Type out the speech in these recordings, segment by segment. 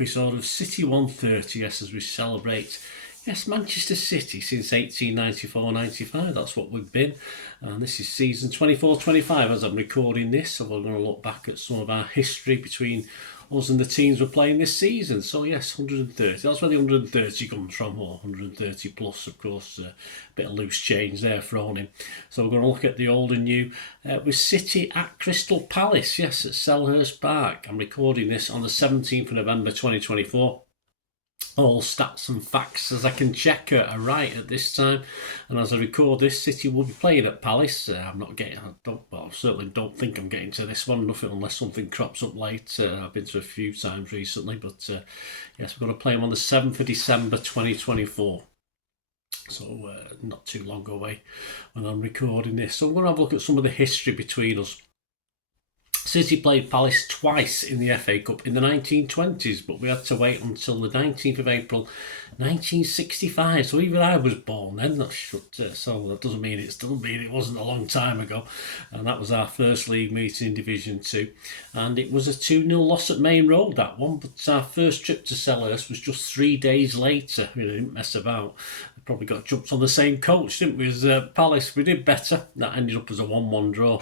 episode of CITY130, yes, as we celebrate, yes, Manchester City since 1894-95, that's what we've been. And this is season 24-25 as I'm recording this, so we're going to look back at some of our history between us and the teams we're playing this season. So yes, 130, that's where the 130 comes from, or 130 plus, of course, a bit of loose change there thrown in. So we're going to look at the old and new with City at Crystal Palace, yes, at Selhurst Park. I'm recording this on the 17th of November 2024. All stats and facts as I can check are right at this time, and as I record this, City will be playing at Palace. I certainly don't think I'm getting to this one, nothing unless something crops up late. I've been to a few times recently, but yes, we're going to play them on the 7th of December 2024. So not too long away when I'm recording this. So I'm going to have a look at some of the history between us. City played Palace twice in the FA Cup in the 1920s, but we had to wait until the 19th of April 1965. So even I was born then, so that doesn't mean it wasn't a long time ago. And that was our first league meeting in Division 2. And it was a 2-0 loss at Main Road, that one. But our first trip to Selhurst was just 3 days later. We didn't mess about. We probably got jumped on the same coach, didn't we, as Palace. We did better. That ended up as a 1-1 draw.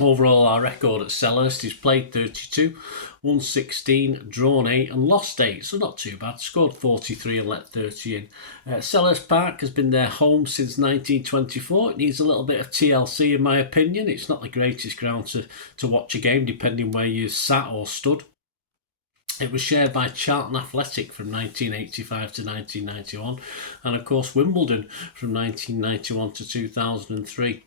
Overall, our record at Selhurst is played 32, won 16, drawn 8 and lost 8, so not too bad. Scored 43 and let 30 in. Selhurst Park has been their home since 1924. It needs a little bit of TLC in my opinion. It's not the greatest ground to watch a game, depending where you sat or stood. It was shared by Charlton Athletic from 1985 to 1991, and of course Wimbledon from 1991 to 2003.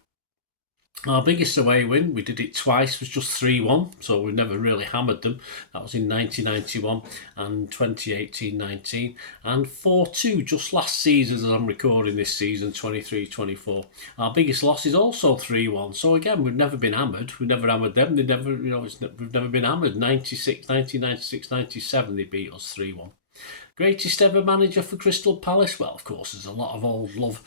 Our biggest away win, we did it twice, was just 3-1, so we never really hammered them. That was in 1991 and 2018-19, and 4-2 just last season as I'm recording this season, 23-24. Our biggest loss is also 3-1, so again, we've never been hammered. We've never hammered them. We've never been hammered. 1996-97, they beat us 3-1. Greatest ever manager for Crystal Palace? Well, of course, there's a lot of love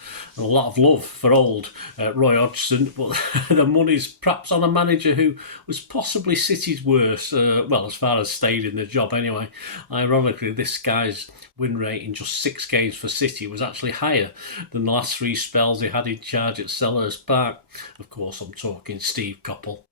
for old Roy Hodgson, but the money's perhaps on a manager who was possibly City's worst, as far as stayed in the job anyway. Ironically, this guy's win rate in just 6 games for City was actually higher than the last 3 spells he had in charge at Selhurst Park. Of course, I'm talking Steve Coppell.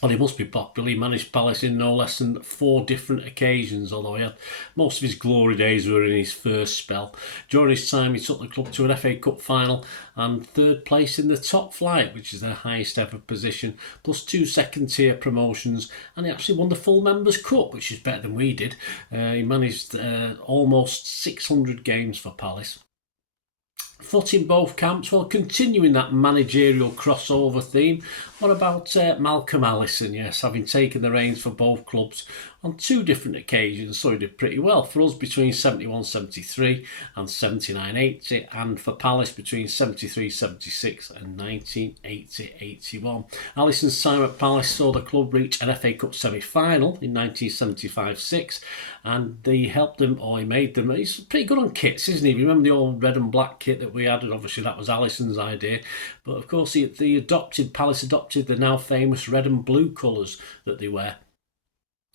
Well, he must be popular. He managed Palace in no less than 4 different occasions, although he had most of his glory days were in his first spell. During his time, he took the club to an FA Cup final and 3rd place in the top flight, which is their highest ever position, plus 2 second-tier promotions, and he actually won the full Members' Cup, which is better than we did. He managed almost 600 games for Palace. Foot in both camps. Well, continuing that managerial crossover theme, what about Malcolm Allison? Yes, having taken the reins for both clubs on 2 different occasions, so he did pretty well. For us between 71-73 and 79-80, and for Palace between 73-76 and 1980-81. Allison's time at Palace saw the club reach an FA Cup semi-final in 1975-6, and he helped them, or he made them. He's pretty good on kits, isn't he? Remember the old red and black kit that we had, and obviously that was Allison's idea, but of course Palace adopted the now famous red and blue colours that they wear.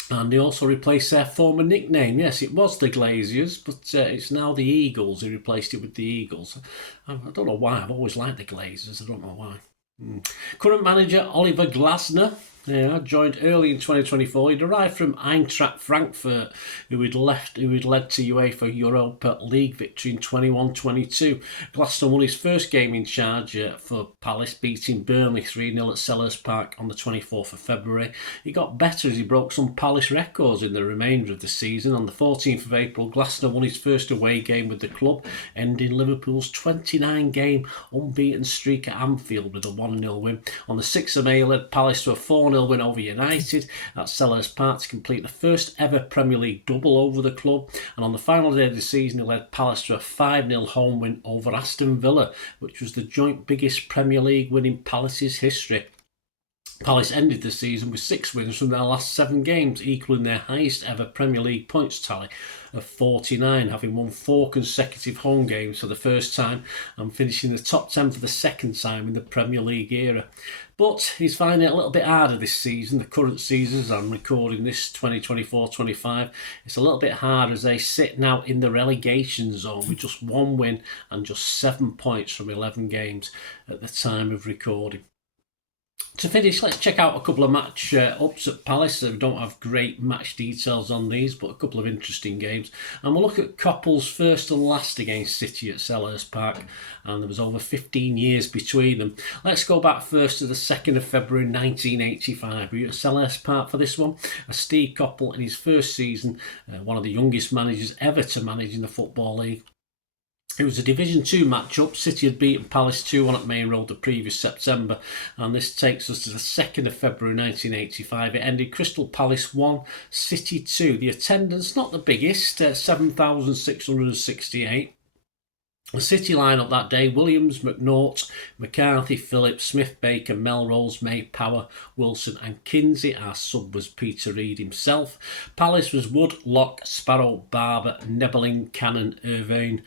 And they also replaced their former nickname. Yes, it was the Glaziers, but it's now the Eagles. He replaced it with the Eagles. I don't know why. I've always liked the Glazers. I don't know why. Current manager Oliver Glasner. Yeah, joined early in 2024. He'd arrived from Eintracht Frankfurt, who had led to UEFA Europa League victory in 21-22. Glasner won his first game in charge for Palace, beating Burnley 3-0 at Selhurst Park on the 24th of February. He got better as he broke some Palace records in the remainder of the season. On the 14th of April, Glasner won his first away game with the club, ending Liverpool's 29-game unbeaten streak at Anfield with a 1-0 win. On the 6th of May, he led Palace to a 4-0 win over United at Selhurst Park to complete the first ever Premier League double over the club, and on the final day of the season he led Palace to a 5-0 home win over Aston Villa, which was the joint biggest Premier League win in Palace's history. Palace ended the season with 6 wins from their last 7 games, equalling their highest ever Premier League points tally of 49, having won 4 consecutive home games for the first time and finishing the top 10 for the second time in the Premier League era. But he's finding it a little bit harder this season, the current season, as I'm recording this 2024-25. It's a little bit harder as they sit now in the relegation zone with just 1 win and just 7 points from 11 games at the time of recording. To finish, let's check out a couple of match ups at Palace. We don't have great match details on these, but a couple of interesting games. And we'll look at Coppell's first and last against City at Selhurst Park, and there was over 15 years between them. Let's go back first to the 2nd of February 1985. We were at Selhurst Park for this one. Steve Coppell, in his first season, one of the youngest managers ever to manage in the Football League. It was a Division 2 match-up. City had beaten Palace 2-1 at Main Road the previous September, and this takes us to the 2nd of February 1985. It ended Crystal Palace 1, City 2. The attendance, not the biggest, 7,668. The City line-up that day: Williams, McNaught, McCarthy, Phillips, Smith, Baker, Melrose, May, Power, Wilson and Kinsey. Our sub was Peter Reid himself. Palace was Wood, Locke, Sparrow, Barber, Nebelling, Cannon, Irvine,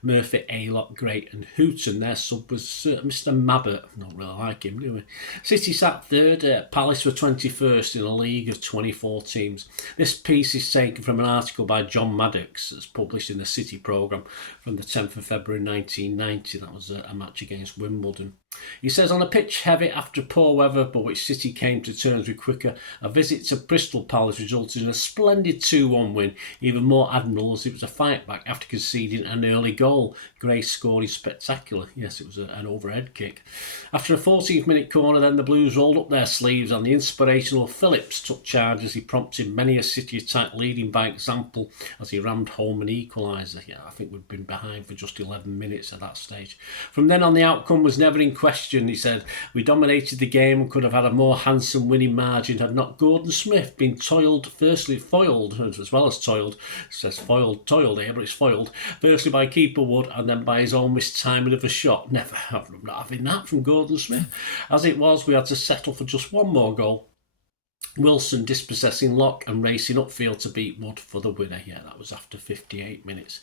Murphy, Aylock, Gray and Houghton. Their sub was Mr Mabbott. Not really like him, do we? City sat third. Palace were 21st in a league of 24 teams. This piece is taken from an article by John Maddox that's published in the City programme from the 10th of February 1990. That was a match against Wimbledon. He says, on a pitch heavy after poor weather, but which City came to terms with quicker, a visit to Crystal Palace resulted in a splendid 2-1 win. Even more admirable as it was a fight back after conceding an early goal. Gray scoring spectacular. Yes, it was an overhead kick. After a 14th minute corner, then the Blues rolled up their sleeves and the inspirational Phillips took charge as he prompted many a City attack, leading by example as he rammed home an equaliser. Yeah, I think we'd been behind for just 11 minutes at that stage. From then on, the outcome was never in question. He said, we dominated the game and could have had a more handsome winning margin had not Gordon Smith been foiled, as well as toiled. It says toiled here, but it's foiled. Firstly by keeper Wood and then by his own mistiming of a shot. Never, I'm not having that from Gordon Smith. As it was, we had to settle for just one more goal. Wilson dispossessing Locke and racing upfield to beat Wood for the winner. Yeah, that was after 58 minutes.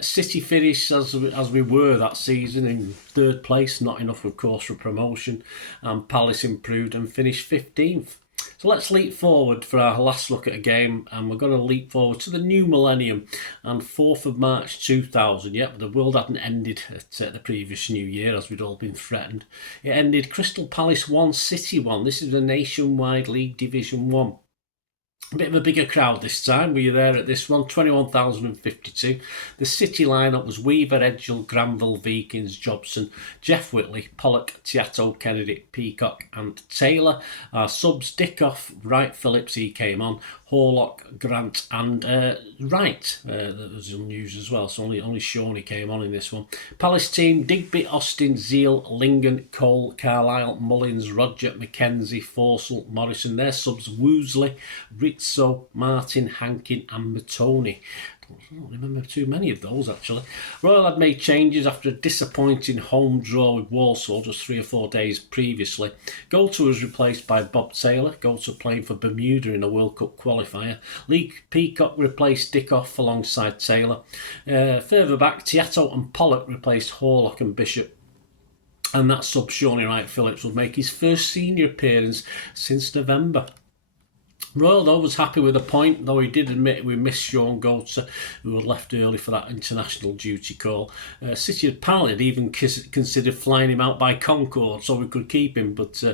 City finished as we were that season in 3rd place, not enough of course for promotion, and Palace improved and finished 15th. So let's leap forward for our last look at a game, and we're going to leap forward to the new millennium and 4th of March 2000. Yep, the world hadn't ended at the previous new year as we'd all been threatened. It ended Crystal Palace 1, City 1. This is the Nationwide League Division 1. A bit of a bigger crowd this time. We were there at this one, 21,052. The City lineup was Weaver, Edgell, Granville, Vikings, Jobson, Jeff Whitley, Pollock, Tiato, Kennedy, Peacock and Taylor. Our subs: Dickoff, Wright, Phillips, he came on, Horlock, Grant and Wright. That was unused as well, so only Shawnee came on in this one. Palace team: Digby, Austin, Zeal, Lingen, Cole, Carlisle, Mullins, Roger, McKenzie, Forsell, Morrison. Their subs: Woosley, Rizzo, Martin, Hankin and Matoni. I don't remember too many of those actually. Royal had made changes after a disappointing home draw with Walsall just 3 or 4 days previously. Goulter was replaced by Bob Taylor. Goulter playing for Bermuda in a World Cup qualifier. Lee Peacock replaced Dickoff alongside Taylor. Further back, Tiato and Pollock replaced Horlock and Bishop. And that sub, Shawnee Wright Phillips, would make his first senior appearance since November. Royal, though, was happy with a point, though he did admit we missed Sean Goetze, who had left early for that international duty call. City apparently had even considered flying him out by Concorde so we could keep him, but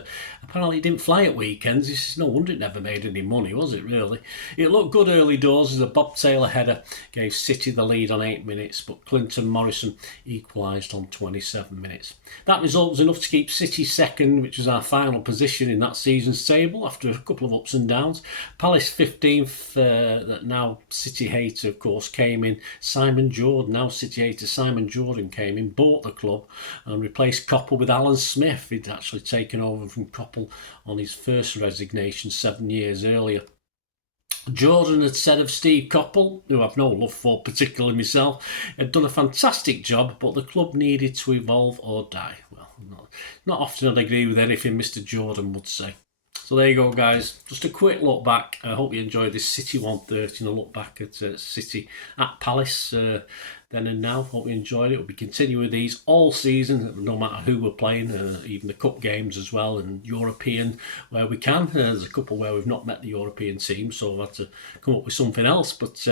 apparently he didn't fly at weekends. It's no wonder it never made any money, was it, really? It looked good early doors as a Bob Taylor header gave City the lead on 8 minutes, but Clinton Morrison equalised on 27 minutes. That result was enough to keep City second, which was our final position in that season's table after a couple of ups and downs. Palace 15th, that now City hater, of course, came in. Simon Jordan, now City hater Simon Jordan came in, bought the club and replaced Coppell with Alan Smith. He'd actually taken over from Coppell on his first resignation 7 years earlier. Jordan had said of Steve Coppell, who I've no love for particularly myself, had done a fantastic job, but the club needed to evolve or die. Well, not often I'd agree with anything Mr. Jordan would say. So there you go, guys. Just a quick look back. I hope you enjoyed this CITY130 and a look back at City at Palace then and now. Hope you enjoyed it. We'll be continuing with these all season, no matter who we're playing, even the cup games as well, and European where we can. There's a couple where we've not met the European team, so we'll have to come up with something else. But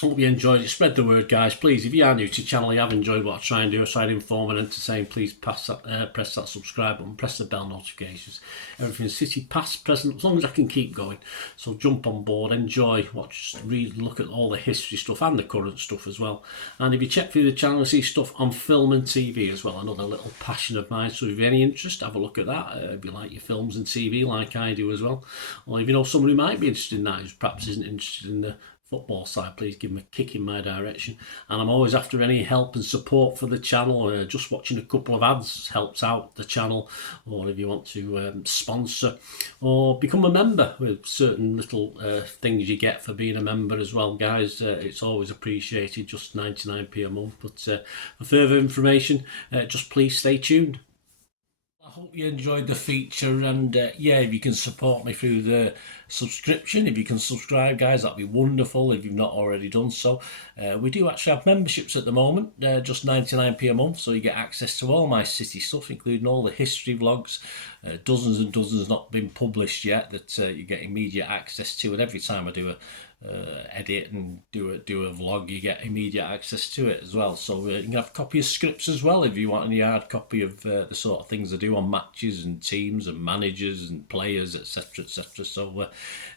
hope you enjoyed it. Spread the word, guys. Please, if you are new to the channel, you have enjoyed what I try and do. I try to inform and entertain. Please press that subscribe button, press the bell notifications. Everything City, past, present, as long as I can keep going. So jump on board, enjoy, watch, read, look at all the history stuff and the current stuff as well. And if you check through the channel, you see stuff on film and TV as well. Another little passion of mine. So if you have any interest, have a look at that. If you like your films and TV like I do as well. Or if you know someone who might be interested in that, who perhaps isn't interested in the football side, please give them a kick in my direction. And I'm always after any help and support for the channel. Just watching a couple of ads helps out the channel, or if you want to sponsor or become a member with certain little things you get for being a member as well, guys. It's always appreciated, just 99p a month. But for further information, just please stay tuned. I hope you enjoyed the feature, and yeah, if you can support me through the subscription, if you can subscribe, guys, that'd be wonderful if you've not already done so. We do actually have memberships at the moment, just 99p a month, so you get access to all my City stuff, including all the history vlogs, dozens and dozens not been published yet that you get immediate access to, and every time I do a edit and do a vlog, you get immediate access to it as well. So you can have a copy of scripts as well if you want any hard copy of the sort of things I do on matches and teams and managers and players, etc, etc. So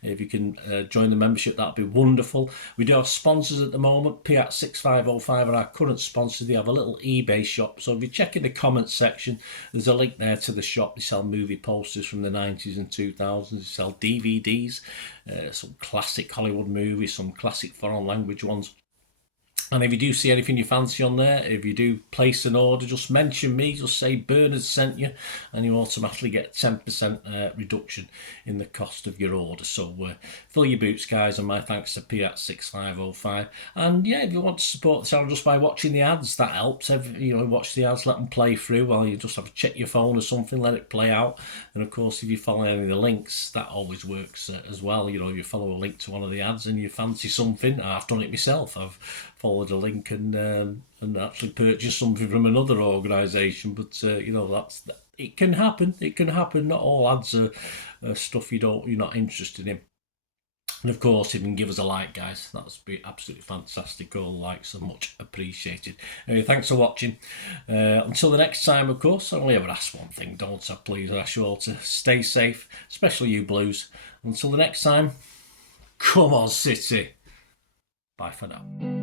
if you can join the membership, that'd be wonderful. We do have sponsors at the moment. P6505 are our current sponsor. They have a little eBay shop, so if you check in the comments section, there's a link there to the shop. They sell movie posters from the 90s and 2000s. They sell DVDs, some classic Hollywood movies, some classic foreign language ones. And if you do see anything you fancy on there, if you do place an order, just mention me, just say Bernard sent you, and you automatically get 10% reduction in the cost of your order. So fill your boots, guys, and my thanks to P6505. And yeah, if you want to support the channel just by watching the ads, that helps. Watch the ads, let them play through while you just have to check your phone or something, let it play out. And of course, if you follow any of the links, that always works as well. If you follow a link to one of the ads and you fancy something, I've done it myself. I've followed a link and actually purchased something from another organisation. But it can happen. It can happen. Not all ads are stuff you're not interested in. And of course, if you can give us a like, guys, that would be absolutely fantastic. All likes are much appreciated. Anyway, thanks for watching. Until the next time, of course, I only ever ask one thing, don't I? Please, I ask you all to stay safe, especially you Blues. Until the next time, come on, City. Bye for now.